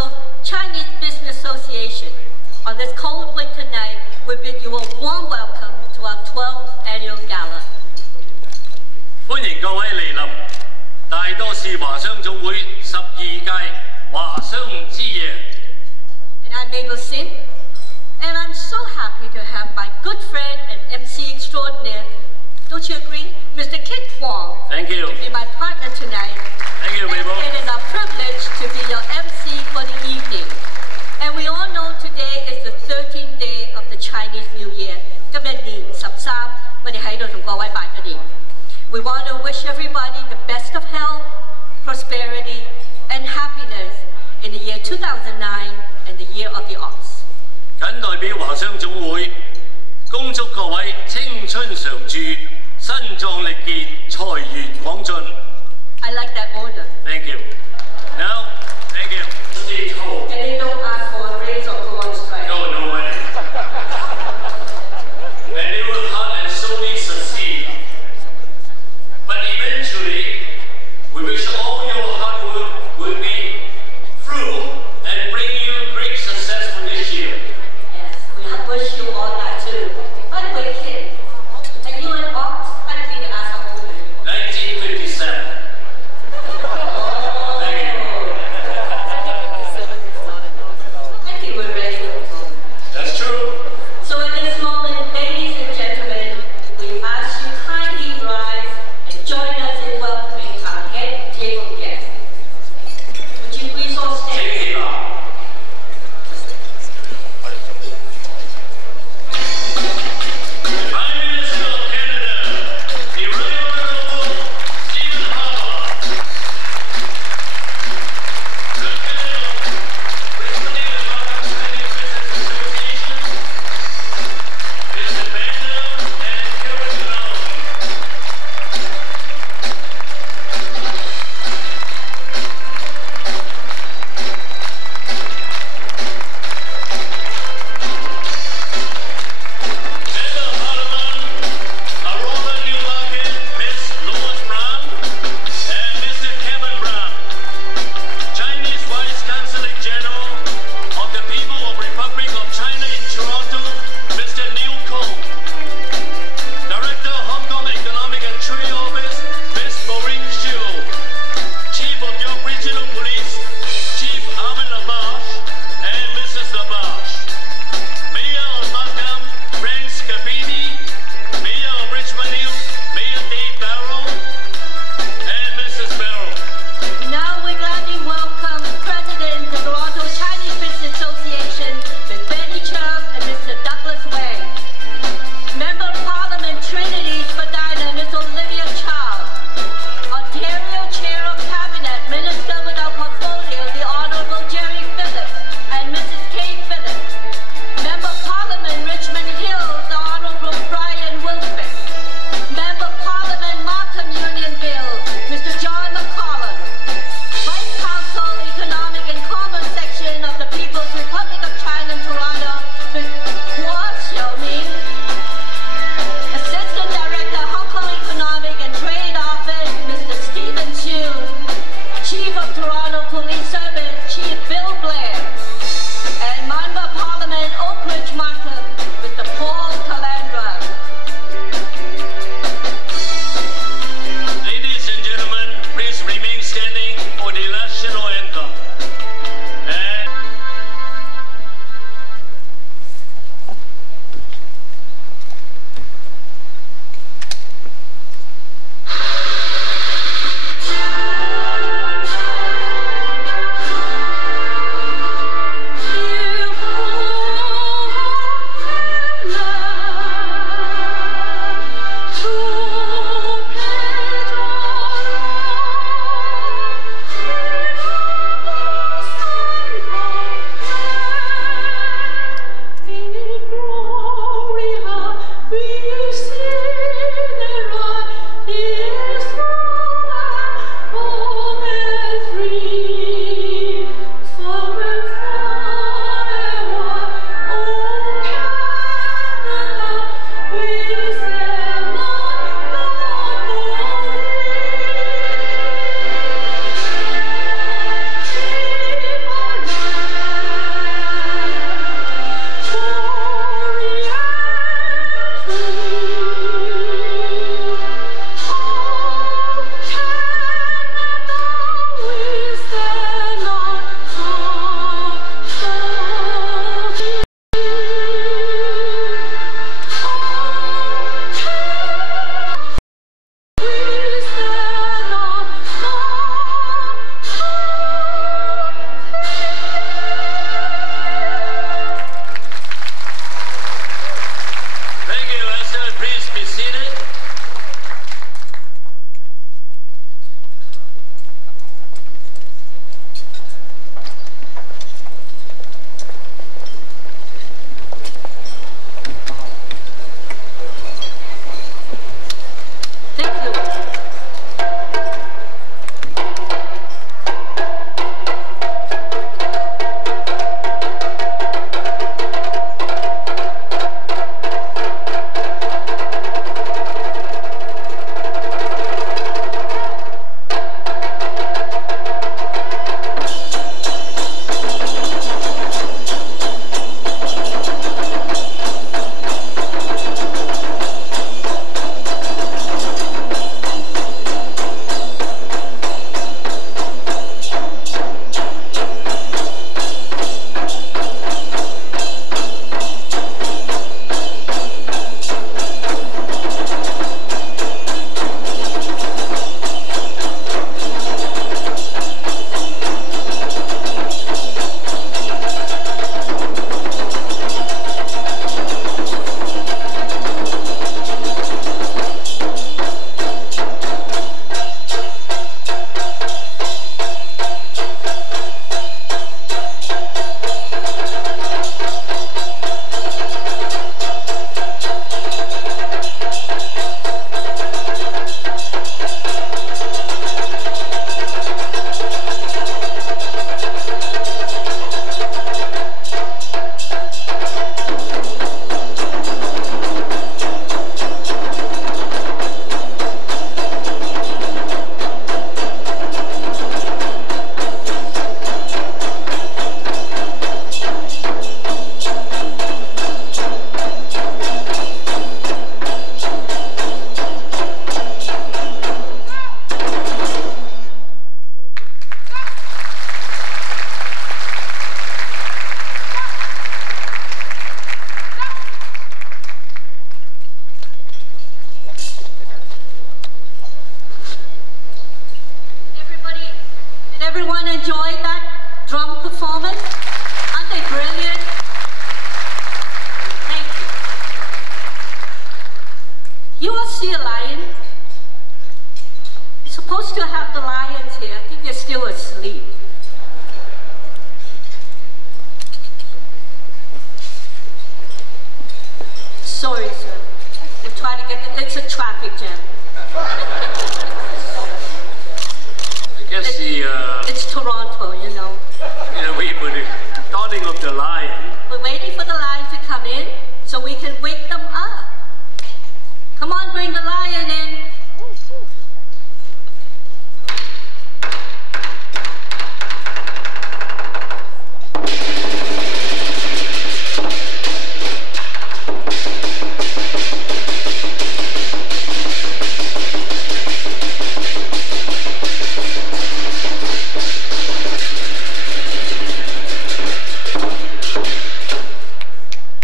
Toronto Chinese Business Association. On this cold winter night, we bid you a warm welcome to our 12th annual gala. 歡迎各位嚟臨大多市華商總會12屆華商之夜。And I'm Mabel Sim, and I'm so happy to have my good friend and MC extraordinaire, don't you agree, Mr. Kit Wong, Thank you. to be my partner tonight. Thank you, Mabel. And it is our privilege to be your MC for the evening. And we all know today is the 13th day of the Chinese New Year. 今日年13，我哋喺度同各位拜個年。We want to wish everybody the best of health, prosperity, and happiness in the year 2009 and the year of the ox. 謹代表華商總會，恭祝各位青春常駐、身壯力健、財源廣進。I like that order. Thank you. Now, thank you. Stay cool. And they don't ask for a raise or go on strike. No, no way. And they will hard and slowly succeed. But eventually, we wish all your hard work will be through and bring you great success for this year. Yes, we wish you all that too. By the way, Kim, are you an ox? I didn't mean to ask how old are you? 1957. I think we're ready to go. That's true. So at this moment, ladies and gentlemen, we ask you kindly rise and join us in welcoming our head table guest. Would you please all stand? Take it off. Prime Minister of Canada, the Right Honourable Stephen Harper. President of Richmond and Markham Chinese Business Association, Mr. Bender and Kevin Brown. Member of Parliament, Aurora Newmarket, Miss Lois Brown, and Mr. Kevin Brown. Chinese Vice Consulate General of the People of Republic of China in Toronto, Mr. Neil Kong. Director of Hong Kong Economic and Trade Office, Miss Maureen Shiu. Chief of York Regional Police, Chief Armin Labache and Mrs. Labache. Mayor of Markham, Frank Scapini. Mayor of Richmond Hill, Mayor Dave Barrow and Mrs. Barrow. Now we gladly welcome President of the Toronto Chinese Business Association, Ms. Betty Chung and Mr. Douglas Wang. Member of Parliament Trinity Spadina, Ms. Olivia Chow. Ontario Chair of Cabinet, Minister without Portfolio, the Honourable Jerry Phillips and Mrs. Kate Phillips. Member of Parliament Richmond Hill, the Honourable Brian Wilford. Member of Parliament Markham Unionville, Mr. John McCollum. Vice Council Economic and Commerce Section of the People's Republic of China in Toronto, Ms. Hua Xiaoming. Assistant Director, Hong Kong Economic and Trade Office, Mr. Stephen Chu. Chief of Toronto Police Service, Chief Bill Blair. And Member of Parliament, Oak Ridge Markham, Mr. Paul Calandra. Ladies and gentlemen, please remain standing for the national anthem. And enjoy that drum performance? Aren't they brilliant? Thank you. You all see a lion? You're supposed to have the lions here. I think they're still asleep. Sorry, sir. We're trying to get it's a traffic jam. I guess It's Toronto, you know. we were dawning of the lion. We're waiting for the lion to come in so we can wake them up. Come on, bring the lion in.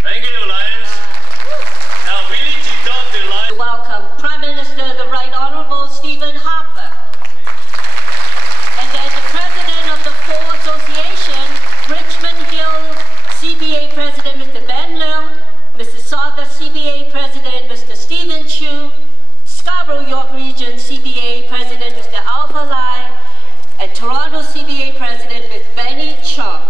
Thank you, Lions. Now we need to talk the lion. Welcome Prime Minister, the Right Honourable Stephen Harper. And then the President of the Four Association, Richmond Hill CBA President Mr. Ben Leung, Mississauga CBA President Mr. Stephen Chu, Scarborough York Region CBA President Mr. Alpha Lai, and Toronto CBA President Ms. Benny Chung.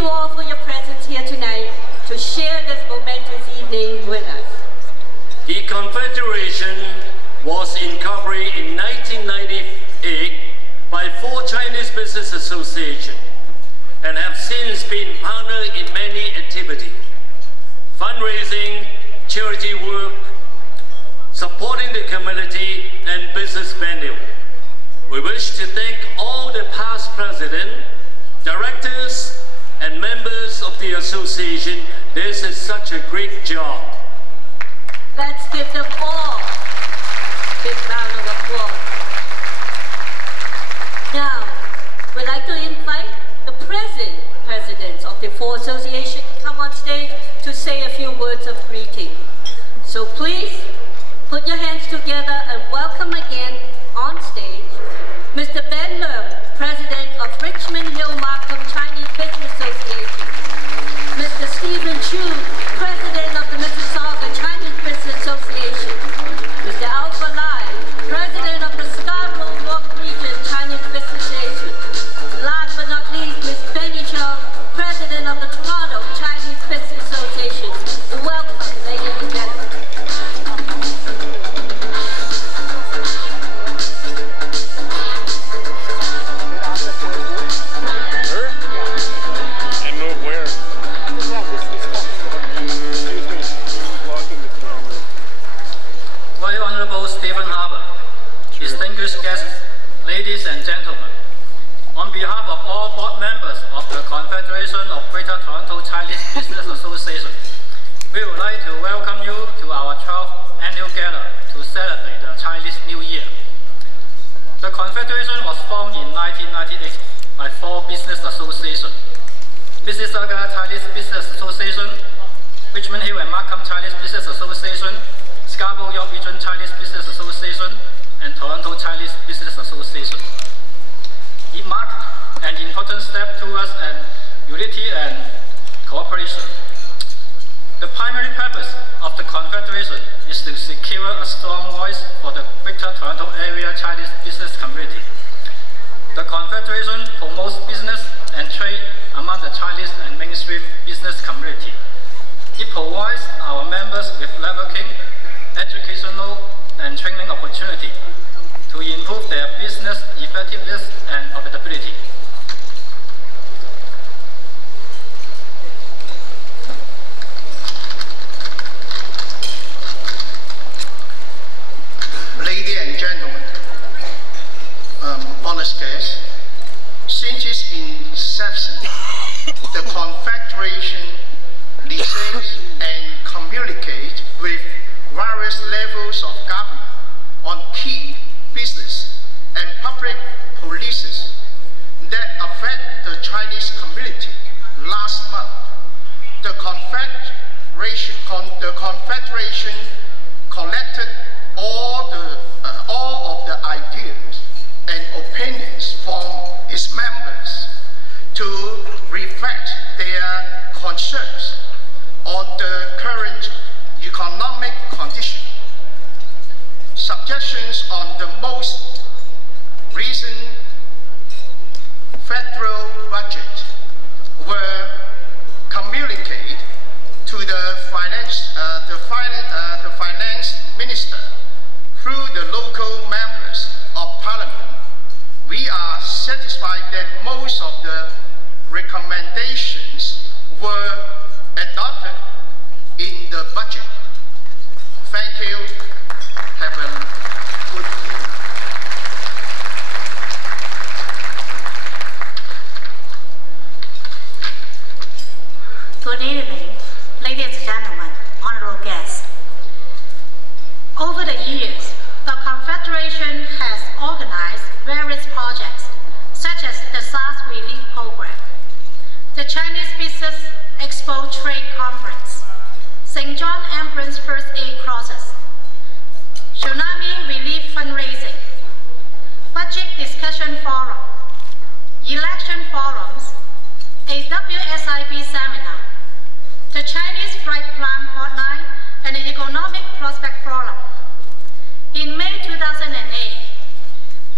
you all for your presence here tonight to share this momentous evening with us. The Confederation was incorporated in 1998 by 4 Chinese business associations and have since been partnered in many activities, fundraising, charity work, supporting the community, and business venue. We wish to thank all the past presidents, directors, and members of the association. This is such a great job. Let's give them all a big round of applause. Now, we'd like to invite the present presidents of the 4 associations to come on stage to say a few words of greeting. So please, put your hands together and welcome again on stage Mr. Ben Leung, President of Richmond Hill Markham Chinese Business Association. Mr. Stephen Chu, President of the Mississauga Chinese Business Association. Mr. Alpha Lai, President of the Scarborough North Region Chinese Business Association. Last but not least, Ms. Benny Chung, President of the Toronto Chinese Business Association. Welcome, ladies and gentlemen. Very Honorable Stephen Harper, distinguished guests, ladies and gentlemen, on behalf of all board members of the Confederation of Greater Toronto Chinese Business Association, we would like to welcome you to our 12th annual gala to celebrate the Chinese New Year. The Confederation was formed in 1998 by 4 business associations: Mississauga Chinese Business Association, Richmond Hill and Markham Chinese Business Association, Scarborough York Region Chinese Business Association, and Toronto Chinese Business Association. It marked an important step towards unity and cooperation. The primary purpose of the Confederation is to secure a strong voice for the Greater Toronto Area Chinese business community. The Confederation promotes business and trade among the Chinese and mainstream business community. It provides our members with networking, educational and training opportunity to improve their business effectiveness and profitability. Ladies and gentlemen, honest guests, since its inception, the Confederation listens and communicates with various levels of government on key business and public policies that affect the Chinese community. Last month, the Confederation collected all of the ideas and opinions from its members to reflect their concerns on the current economic condition. Suggestions on the most recent federal budget were communicated to the finance minister through the local members of parliament. We are satisfied that most of the recommendations were adopted in the budget. Thank you. Have a good evening. Good evening, ladies and gentlemen, honorable guests. Over the years, the Confederation has organized various projects, such as the SARS Relief Program, the Chinese Business Expo Trade Conference, St. John Ambulance First Aid Crosses, Tsunami Relief Fundraising, Budget Discussion Forum, Election Forums, a WSIB Seminar, the Chinese Flight Plan Hotline, and the Economic Prospect Forum. In May 2008,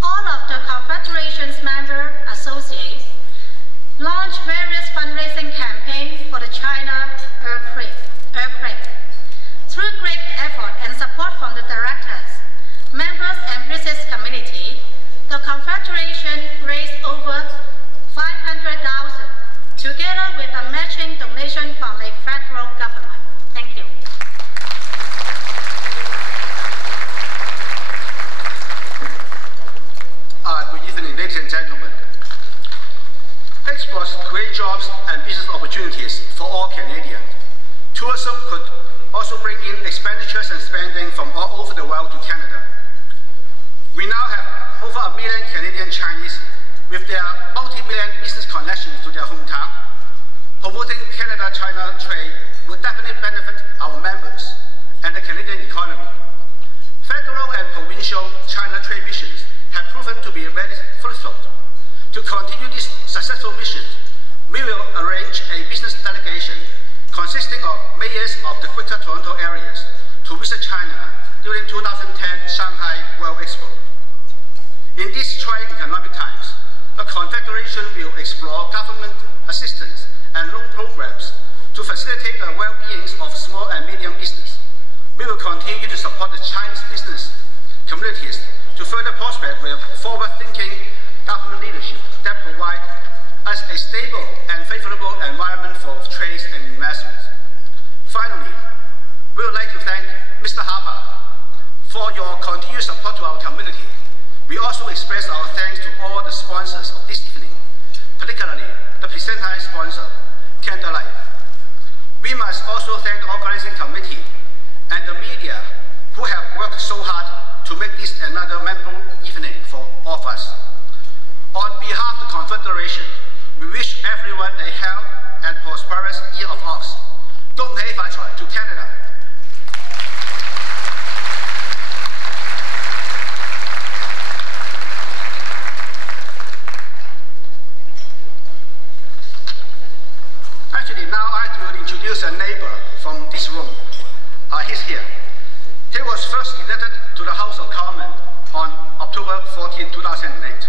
all of the Confederation's member associates launched various fundraising together with a matching donation from the federal government. Thank you. Good evening, ladies and gentlemen. Exports create jobs and business opportunities for all Canadians. Tourism could also bring in expenditures and spending from all over the world to Canada. We now have over 1 million Canadian Chinese with their multi-million business connections to their hometown. Promoting Canada-China trade would definitely benefit our members and the Canadian economy. Federal and provincial China trade missions have proven to be very fruitful. To continue this successful mission, we will arrange a business delegation consisting of mayors of the Greater Toronto areas to visit China during 2010 Shanghai World Expo. In these trying economic times, the Confederation will explore government assistance and loan programs to facilitate the well-being of small and medium business. We will continue to support the Chinese business communities to further prosper with forward-thinking government leadership that provide us a stable and favorable environment for trade and investment. Finally, we would like to thank Mr. Harper for your continued support to our community. We also express our thanks to all the sponsors of this evening, particularly the presenter sponsor, Candlelight. We must also thank the organizing committee and the media who have worked so hard to make this another memorable evening for all of us. On behalf of the Confederation, we wish everyone a healthy and prosperous year of ox. 恭喜發財 to Canada. Actually, now I will introduce a neighbor from this room. He's here. He was first elected to the House of Commons on October 14, 2008.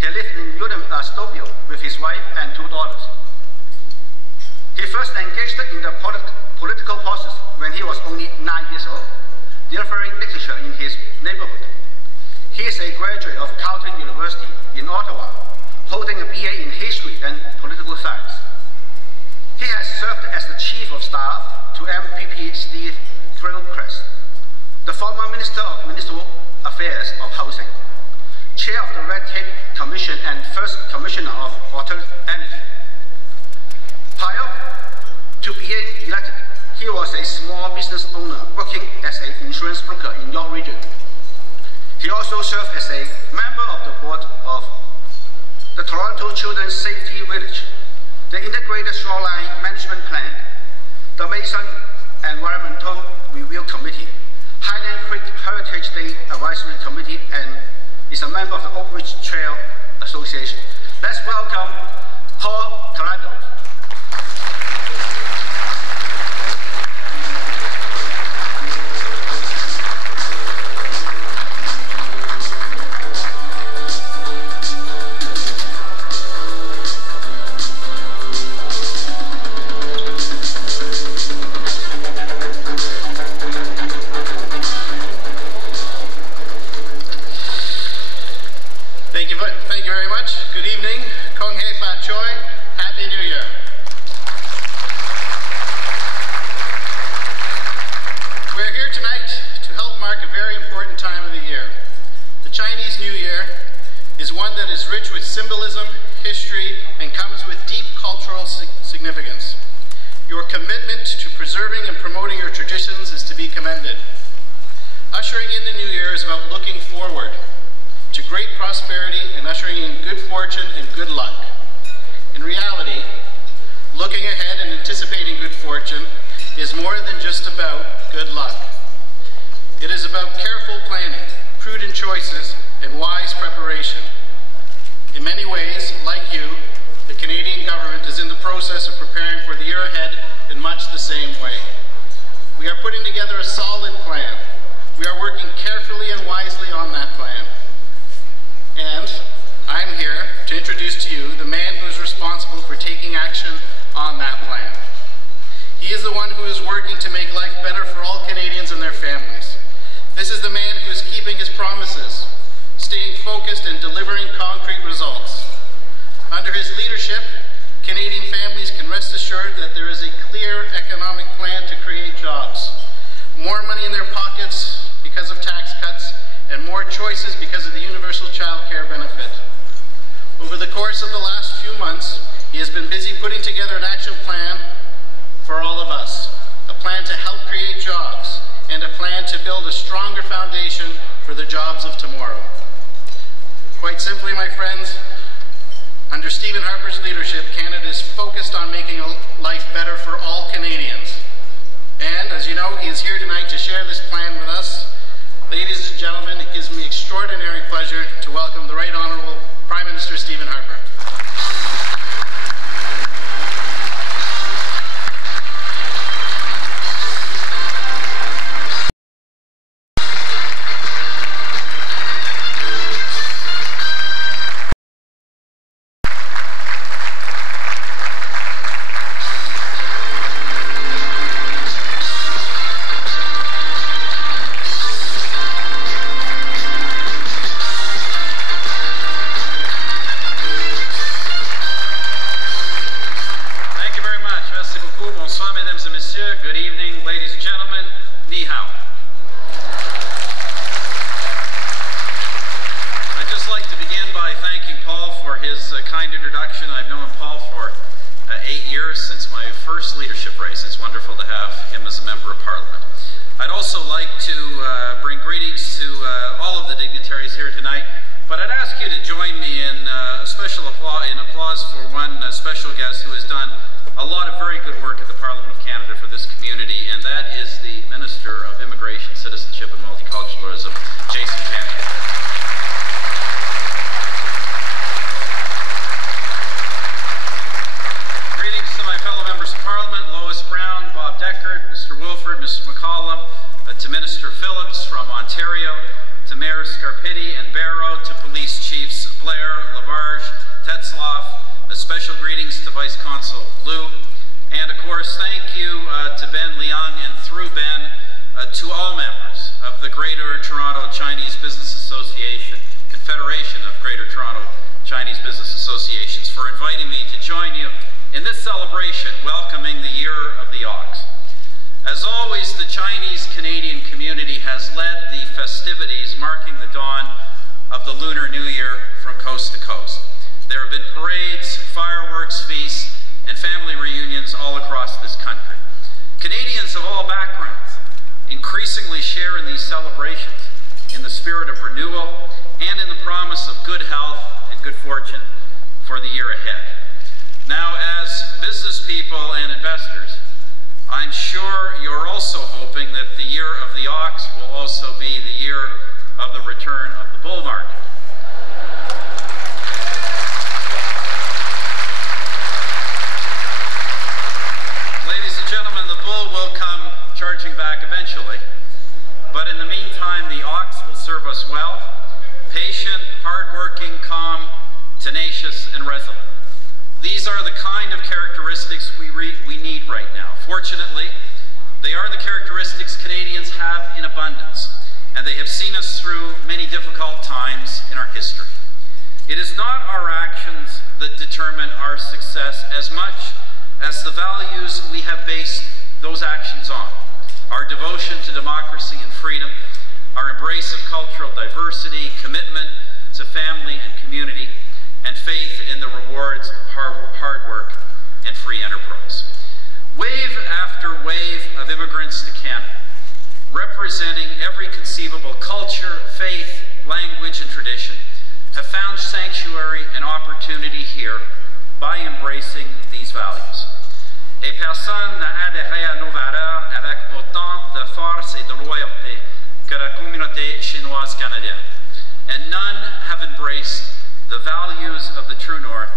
He lived in Stouffville with his wife and 2 daughters. He first engaged in the political process when he was only 9 years old, delivering literature in his neighborhood. He is a graduate of Carleton University in Ottawa, holding a BA in History and Political Science. He has served as the Chief of Staff to MPP Steve Gilchrist, the former Minister of Municipal Affairs of Housing, Chair of the Red Tape Commission and First Commissioner of Alternative Energy. Prior to being elected, he was a small business owner working as an insurance broker in York Region. He also served as a member of the board of the Toronto Children's Safety Village, the Integrated Shoreline Management Plan, the Mason Environmental Review Committee, Highland Creek Heritage Day Advisory Committee, and is a member of the Oak Ridge Trail Association. Let's welcome Paul Toronto. Thank you very much. Good evening. Kong Hei Fat Choi. Happy New Year. We're here tonight to help mark a very important time of the year. The Chinese New Year is one that is rich with symbolism, history, and comes with deep cultural significance. Your commitment to preserving and promoting your traditions is to be commended. Ushering in the New Year is about looking forward to great prosperity and ushering in good fortune and good luck. In reality, looking ahead and anticipating good fortune is more than just about good luck. It is about careful planning, prudent choices, and wise preparation. In many ways, like you, the Canadian government is in the process of preparing for the year ahead in much the same way. We are putting together a solid plan. We are working carefully and wisely on that plan. And I'm here to introduce to you the man who is responsible for taking action on that plan. He is the one who is working to make life better for all Canadians and their families. This is the man who is keeping his promises, staying focused and delivering concrete results. Under his leadership, Canadian families can rest assured that there is a clear economic plan to create jobs, more money in their pockets because of tax cuts, and more choices because of the universal child care benefit. Over the course of the last few months, he has been busy putting together an action plan for all of us, a plan to help create jobs, and a plan to build a stronger foundation for the jobs of tomorrow. Quite simply, my friends, under Stephen Harper's leadership, Canada is focused on making life better for all Canadians. And, as you know, he is here tonight to share this plan with us. Ladies and gentlemen, it gives me extraordinary pleasure to welcome the Right Honourable Prime Minister Stephen Harper. Good evening, ladies and gentlemen. Ni hao. I'd just like to begin by thanking Paul for his kind introduction. I've known Paul for 8 years, since my first leadership race. It's wonderful to have him as a member of Parliament. I'd also like to bring greetings to all of the dignitaries here tonight, but I'd ask you to join me in special applause for one special guest who has done a lot of very good work at the Parliament of Canada for this community, and that is the Minister of Immigration, Citizenship and Multiculturalism, Jason Kennedy. Greetings to my fellow members of Parliament, Lois Brown, Bob Deckard, Mr. Wilford, Mr. McCollum, to Minister Phillips from Ontario, to Mayor Scarpitti and Barrow, to Police Chiefs Blair, Labarge, Tetzloff. Special greetings to Vice Consul Liu, and of course thank you to Ben Liang, and through Ben to all members of the Greater Toronto Chinese Business Association, Confederation of Greater Toronto Chinese Business Associations, for inviting me to join you in this celebration welcoming the Year of the Ox. As always, the Chinese-Canadian community has led the festivities marking the dawn of the Lunar New Year from coast to coast. There have been parades, fireworks, feasts, and family reunions all across this country. Canadians of all backgrounds increasingly share in these celebrations in the spirit of renewal and in the promise of good health and good fortune for the year ahead. Now, as business people and investors, I'm sure you're also hoping that the Year of the Ox will also be the year of the return of the bull market. Ladies and gentlemen, the bull will come charging back eventually, but in the meantime, the ox will serve us well, patient, hardworking, calm, tenacious, and resolute. These are the kind of characteristics we need right now. Fortunately, they are the characteristics Canadians have in abundance, and they have seen us through many difficult times in our history. It is not our actions that determine our success as much as the values we have based those actions on. Our devotion to democracy and freedom, our embrace of cultural diversity, commitment to family and community, and faith in the rewards of hard work and free enterprise. Wave after wave of immigrants to Canada, representing every conceivable culture, faith, language, and tradition, have found sanctuary and opportunity here by embracing these values. Et personne n'a adhéré à nos valeurs avec autant de force et de loyauté que la communauté chinoise canadienne. And none have embraced the values of the True North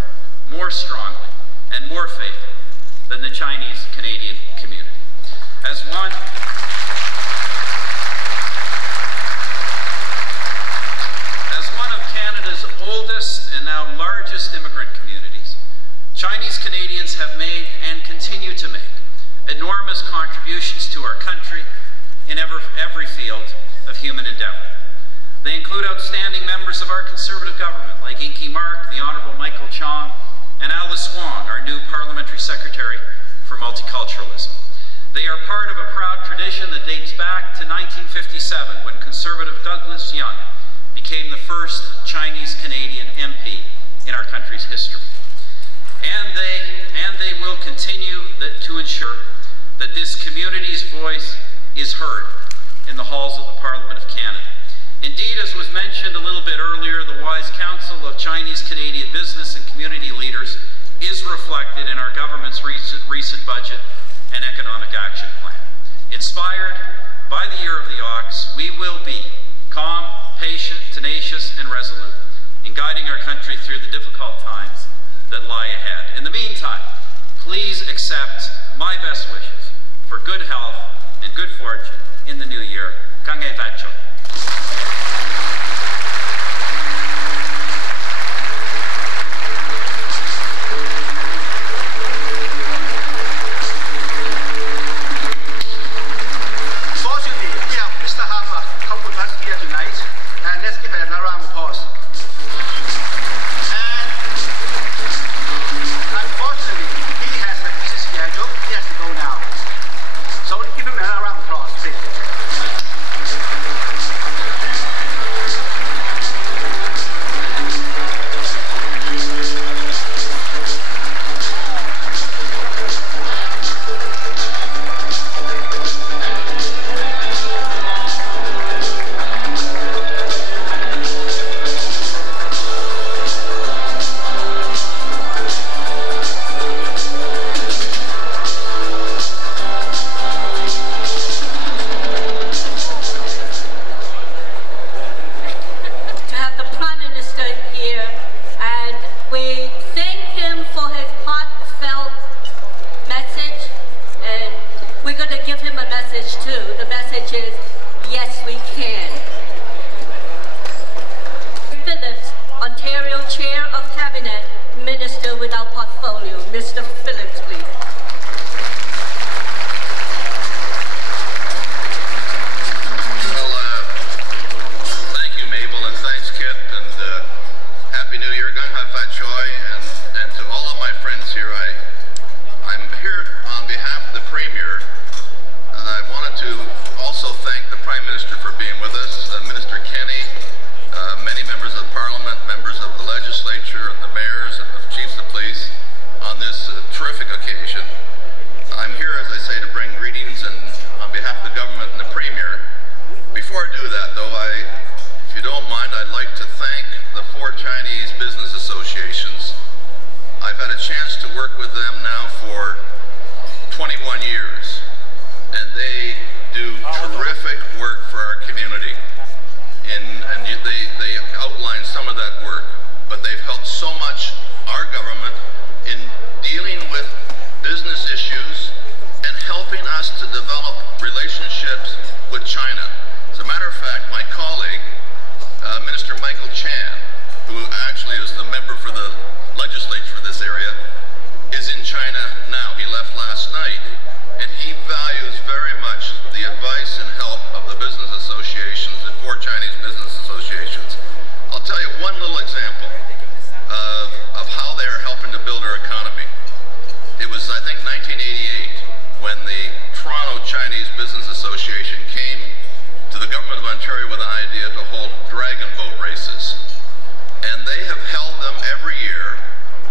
more strongly and more faithfully than the Chinese Canadian community. As one of Canada's oldest and now largest immigrant communities, Chinese Canadians have made and continue to make enormous contributions to our country in every field of human endeavor. They include outstanding members of our Conservative government like Inky Mark, the Honourable Michael Chong, and Alice Wong, our new Parliamentary Secretary for Multiculturalism. They are part of a proud tradition that dates back to 1957, when Conservative Douglas Young became the first Chinese-Canadian MP in our country's history. And they will continue to ensure that this community's voice is heard in the halls of the Parliament of Canada. Indeed, as was mentioned a little bit earlier, the Wise Council of Chinese-Canadian business and community leaders is reflected in our government's recent budget and economic action plan. Inspired by the Year of the Ox, we will be calm, patient, tenacious, and resolute in guiding our country through the difficult times that lie ahead. In the meantime, please accept my best wishes for good health and good fortune in the new year. Kang e fat choy. Fortunately, we have Mr. Harper come with us here tonight, and let's give a round of applause. Unfortunately, he has a busy schedule. He has to go now. So give him another round of applause, please. To have the Prime Minister here, and we thank him for his heartfelt message, and we're going to give him a message too. The message is, yes, we can. Phillips, Ontario Chair of Cabinet, Minister without portfolio. Mr. Phillips, please. Well, thank you, Mabel, and thanks, Kit, and Happy New Year, Gung Ha Fat Choi, and to all of my friends here. I'm here on behalf of the Premier. I wanted to also thank the Prime Minister for being with us, Minister Kenny, many members of Parliament, members of the Legislature, and the mayors and the chiefs of police on this terrific occasion. I'm here, as I say, to bring greetings and on behalf of the government and the Premier. Before I do that, though, if you don't mind, I'd like to thank the 4 Chinese business associations. I've had a chance to work with them now for 21 years, and they do terrific work for our community. They outline some of that work, but they've helped so much our government in dealing with business issues and helping us to develop relationships with China. As a matter of fact, my colleague, Minister Michael Chan, who actually is the member for the legislature for this area, is in China now. He left last night, and he values very much the advice and help of the business associations, the 4 Chinese business associations. I'll tell you one little example of how they are helping to build our economy. It was, I think, 1988 when the Toronto Chinese Business Association came to the government of Ontario with an idea to hold dragon boat races. And they have held them every year.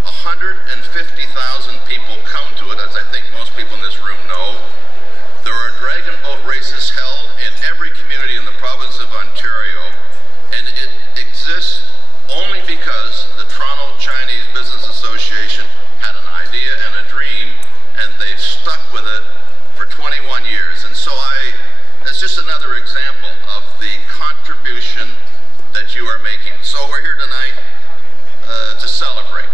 150,000 people come to it, as I think most people in this room know. There are dragon boat races held in every community in the province of Ontario, and it exists only because the Toronto Chinese Business Association had an idea and a dream, and they've stuck with it for 21 years. And so that's just another example of the contribution that you are making. So we're here tonight to celebrate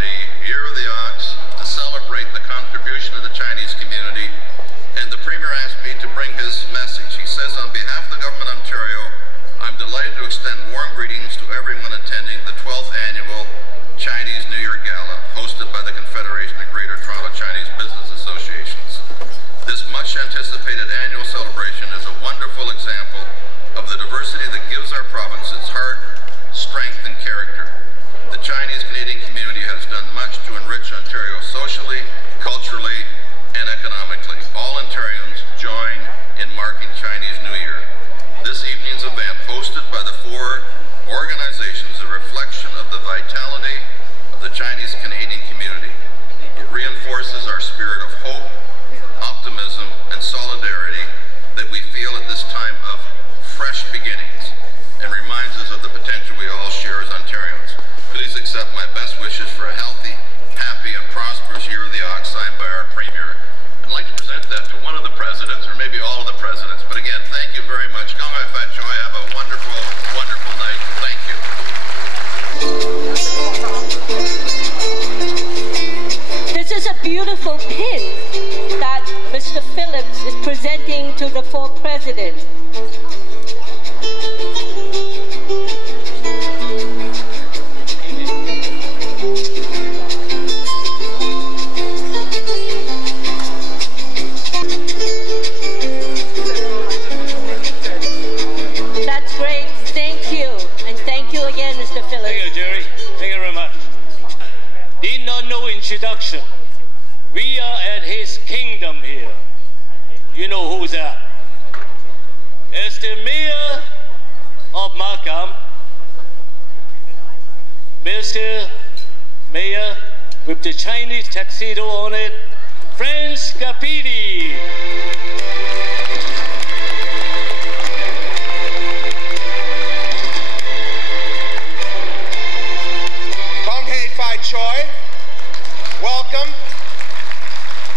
the Year of the Ox, to celebrate the contribution of the Chinese community. And the Premier asked me to bring his message. He says, on behalf of the government of Ontario, I'm delighted to extend warm greetings to everyone attending the 12th annual Chinese New Year Gala, hosted by the Confederation of Greater Toronto Chinese Business Associations. This much-anticipated annual celebration is a wonderful example of the diversity that gives our province its heart, strength, and character. The Chinese Canadian community has socially, culturally, and economically. All Ontarians join in marking Chinese New Year. This evening's event, hosted by the 4 organizations, is a reflection of the vitality of the Chinese Canadian community. It reinforces our spirit of hope, optimism, and solidarity that we feel at this time of fresh beginnings, and reminds us of the potential we all share as Ontarians. Please accept my best wishes for a healthy, happy, and prosperous Year of the Ox, signed by our Premier. I'd like to present that to one of the presidents, or maybe all of the presidents. But again, thank you very much. Gong Hai Fat Choi, have a wonderful, wonderful night. Thank you. This is a beautiful pin that Mr. Phillips is presenting to the 4 presidents. That's great. Thank you. And thank you again, Mr. Phillips. Thank you, Jerry. Thank you very much. Need not no introduction. We are at his kingdom here. You know who's that? As the mayor of Markham, Mr. Mayor with the Chinese tuxedo on it, Frank Capiti. Gong Hei Fai Choi, welcome.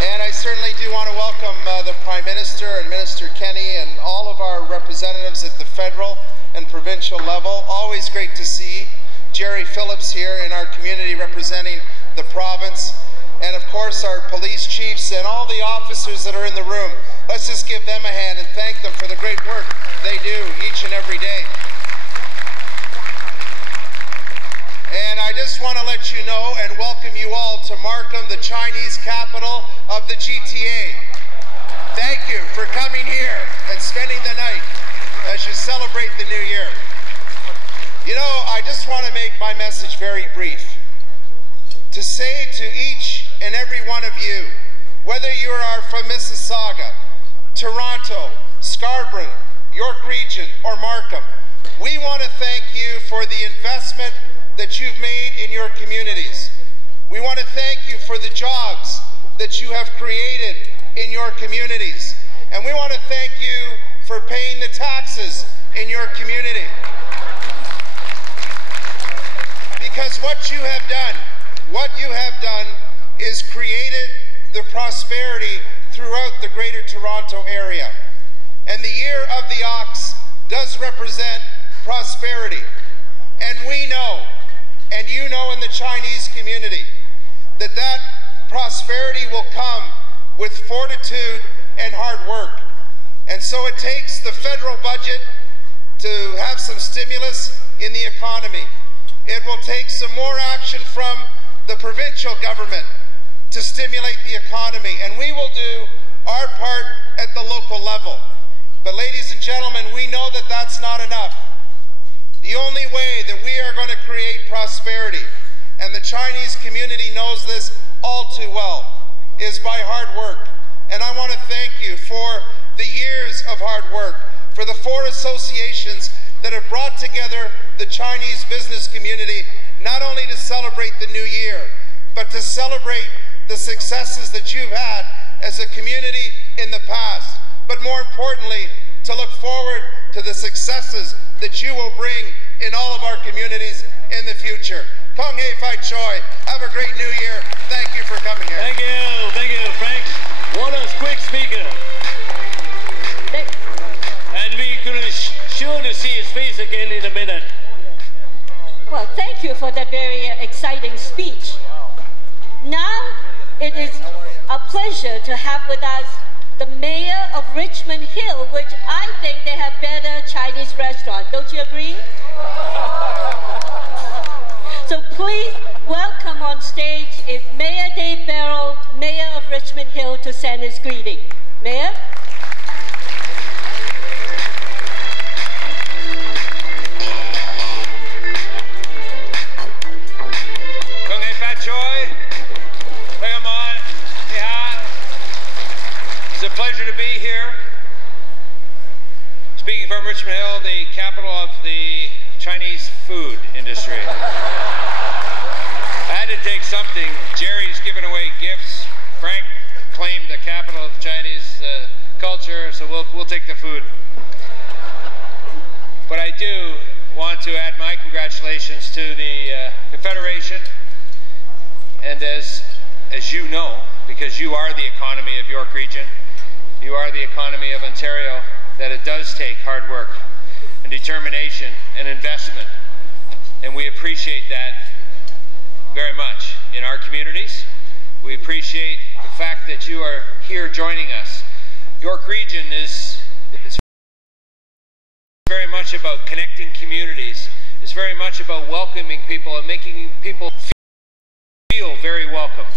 And I certainly do want to welcome the Prime Minister and Minister Kenny and all of our representatives at the federal and provincial level. Always great to see Jerry Phillips here in our community representing the province. And of course our police chiefs and all the officers that are in the room. Let's just give them a hand and thank them for the great work they do each and every day. And I just want to let you know and welcome you all to Markham, the Chinese capital of the GTA. Thank you for coming here and spending the night as you celebrate the new year. You know, I just want to make my message very brief. To say to each and every one of you, whether you are from Mississauga, Toronto, Scarborough, York Region, or Markham, we want to thank you for the investment that you've made in your communities. We want to thank you for the jobs that you have created in your communities. And we want to thank you for paying the taxes in your community. Because what you have done is created the prosperity throughout the Greater Toronto area. And the Year of the Ox does represent prosperity. And we know, and you know in the Chinese community, that that prosperity will come with fortitude and hard work. And so it takes the federal budget to have some stimulus in the economy. It will take some more action from the provincial government to stimulate the economy, and we will do our part at the local level. But ladies and gentlemen, we know that that's not enough. The only way that we are going to create prosperity, and the Chinese community knows this all too well, is by hard work. And I want to thank you for the years of hard work, for the 4 associations that have brought together the Chinese business community, not only to celebrate the new year, but to celebrate the successes that you've had as a community in the past. But more importantly, to look forward to the successes that you will bring in all of our communities in the future. Kong Hei Fai Choi, have a great new year. Thank you for coming here. Thank you, Frank. What a quick speaker. And we're going to sure to see his face again in a minute. Well, thank you for that very exciting speech. Now, it is a pleasure to have with us the mayor of Richmond Hill, which I think they have better Chinese restaurants. Don't you agree? So please welcome on stage is Mayor Dave Barrow, Mayor of Richmond Hill, to send his greeting. Mayor? Kung Hei Fat Choi, pleasure to be here. Speaking from Richmond Hill, the capital of the Chinese food industry. I had to take something. Jerry's giving away gifts. Frank claimed the capital of Chinese culture, so we'll take the food. But I do want to add my congratulations to the Confederation, and as you know, because you are the economy of York Region, you are the economy of Ontario, that it does take hard work and determination and investment, and we appreciate that very much in our communities. We appreciate the fact that you are here joining us. York Region is very much about connecting communities. It's very much about welcoming people and making people feel very welcome.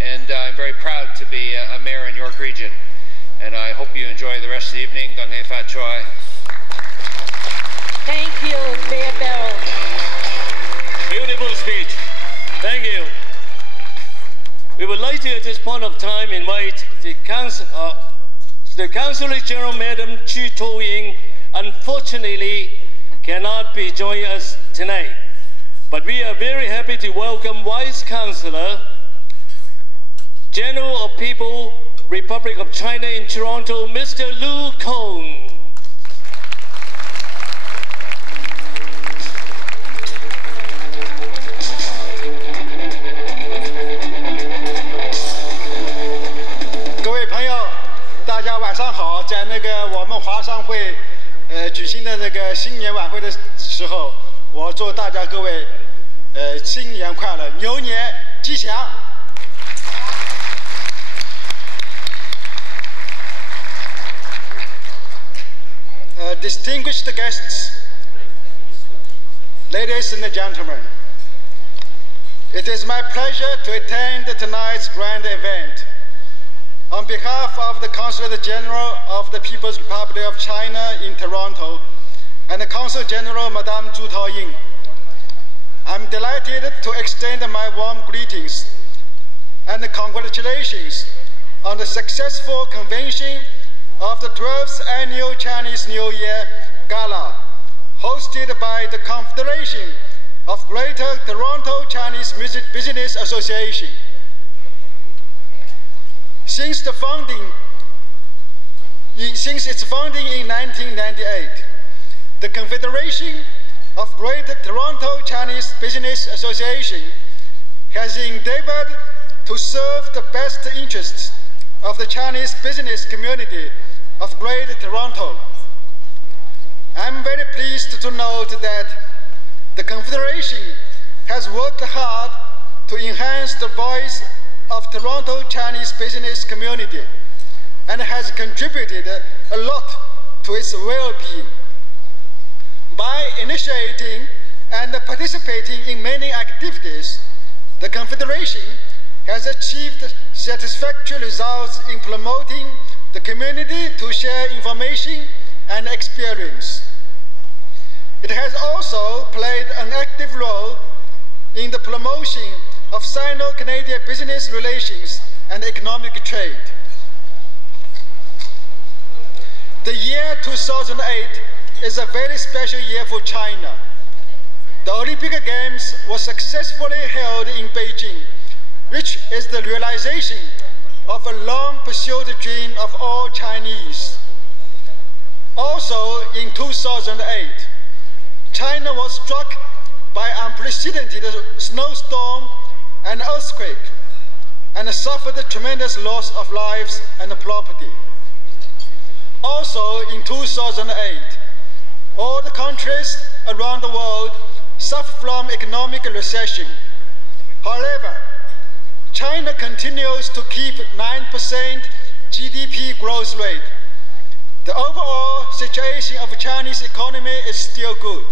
And I'm very proud to be a mayor in York Region. And I hope you enjoy the rest of the evening. Thank you, Mayor Barrow. Beautiful speech. Thank you. We would like to, at this point of time, invite the Councillor General, Madam Chu To-Ying, unfortunately cannot be joining us tonight. But we are very happy to welcome Vice Councillor, General of People, Republic of China in Toronto, Mr. Lu Kong. 各位朋友，大家晚上好！在我们华商会举行的新年晚会的时候，我祝大家各位新年快乐，牛年吉祥！ Distinguished guests, ladies and gentlemen, it is my pleasure to attend tonight's grand event. On behalf of the Consulate General of the People's Republic of China in Toronto and the Consul General Madame Zhu Taoying, I'm delighted to extend my warm greetings and congratulations on the successful convention of the 12th Annual Chinese New Year Gala, hosted by the Confederation of Greater Toronto Chinese Business Association. Since its founding in 1998, the Confederation of Greater Toronto Chinese Business Association has endeavored to serve the best interests of the Chinese business community of Greater Toronto. I'm very pleased to note that the Confederation has worked hard to enhance the voice of Toronto Chinese business community and has contributed a lot to its well-being. By initiating and participating in many activities, the Confederation has achieved satisfactory results in promoting the community to share information and experience. It has also played an active role in the promotion of Sino-Canadian business relations and economic trade. The year 2008 is a very special year for China. The Olympic Games were successfully held in Beijing, which is the realization of a long-pursued dream of all Chinese. Also, in 2008, China was struck by unprecedented snowstorm and earthquake, and suffered a tremendous loss of lives and property. Also, in 2008, all the countries around the world suffered from economic recession. However, China continues to keep 9% GDP growth rate. The overall situation of the Chinese economy is still good.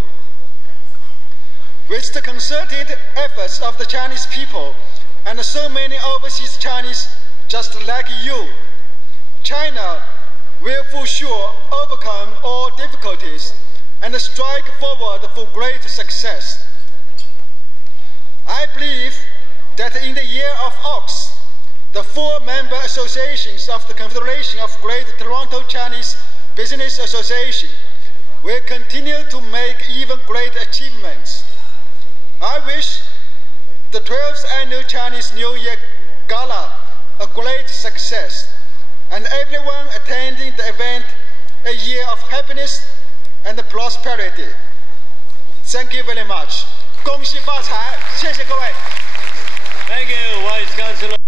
With the concerted efforts of the Chinese people and so many overseas Chinese just like you, China will for sure overcome all difficulties and strike forward for great success. I believe that in the year of Ox, the 4 member associations of the Confederation of Greater Toronto Chinese Business Association will continue to make even greater achievements. I wish the 12th Annual Chinese New Year Gala a great success, and everyone attending the event a year of happiness and prosperity. Thank you very much. 恭喜发财，谢谢各位。 Thank you, Vice Chancellor.